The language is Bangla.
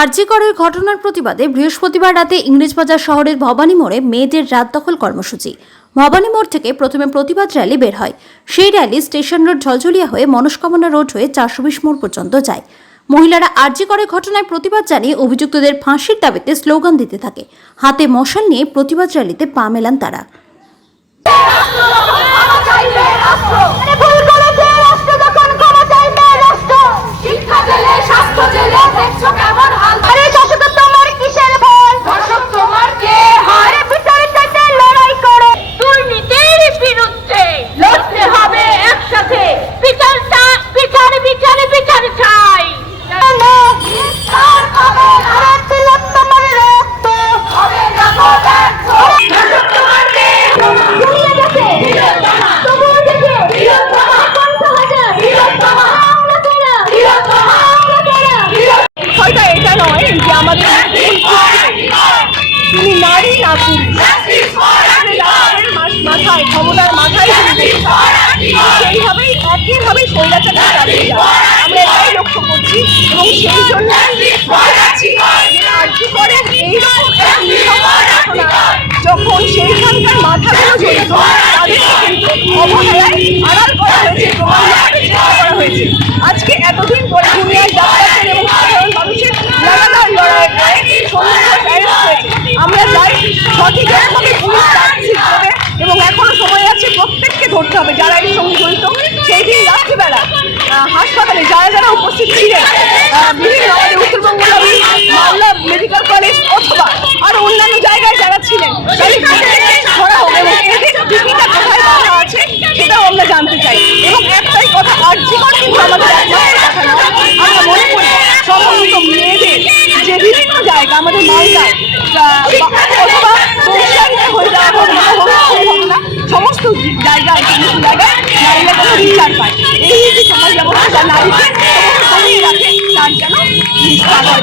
আরজি করের ঘটনার প্রতিবাদে বৃহস্পতিবার রাতে ইংরেজবাজার শহরের ভবানী মোড়ে মেয়েদের রাত দখল কর্মসূচি। ভবানী মোড় থেকে প্রথমে প্রতিবাদ র্যালি বের হয়। সেই র্যালি স্টেশন রোড ঝলঝলিয়া হয়ে মনস্কামনা রোড হয়ে 420 মোড় পর্যন্ত যায়। মহিলারা আরজি করের ঘটনায় প্রতিবাদ জানিয়ে অভিযুক্তদের ফাঁসির দাবিতে স্লোগান দিতে থাকে। হাতে মশাল নিয়ে প্রতিবাদ র্যালিতে পা মেলান তারা। তিনি নারী না মাথায় ক্ষমতার মাথায় সেইভাবেই একইভাবেই স্বৈরাচারের দাবি আমরা এটাই লক্ষ্য করছি এবং সেই জন্য আরজি করেন এইরকম যখন সেইখানকার মাথাগুলো জড়িত তাদেরকে কিন্তু অবহেলায় আড়াল করা হয়েছে, করা হয়েছে। আজকে এতদিন পরে দুনিয়ার ডাক্তারদের এবং সাধারণ মানুষের লাগাতার লড়াইয়ে আমরা চাই সঠিকভাবে পুলিশ দেবে এবং এখনো সময় আছে, প্রত্যেককে ধরতে হবে যারা এর সঙ্গে জড়িত। সেই দিন রাত্রিবেলা হাসপাতালে যারা যারা উপস্থিত ছিলেন, বিভিন্ন আমাদের উত্তরবঙ্গ মালদা মেডিকেল কলেজ অথবা আরো অন্যান্য জায়গায় যারা ছিলেন তাদের ধরা হবে এবং এদের টিকিটা কোথায় রাখা আছে সেটাও আমরা জানতে চাই। এবং একটাই কথা, আরজি কর কিন্তু আমাদের একমাত্র কথা নয়। আমরা মনে করি সমস্ত মেয়েদের যে বিভিন্ন জায়গা আমাদের মালদায় অথবা হয়ে যাওয়া না, সমস্ত জায়গায় সমস্ত জায়গায় নারীরা কোনো বিচার পায়। এই যে সমাজ ব্যবস্থা যা নারীকে রাখে তার যেন নিষ্পাপ হয়।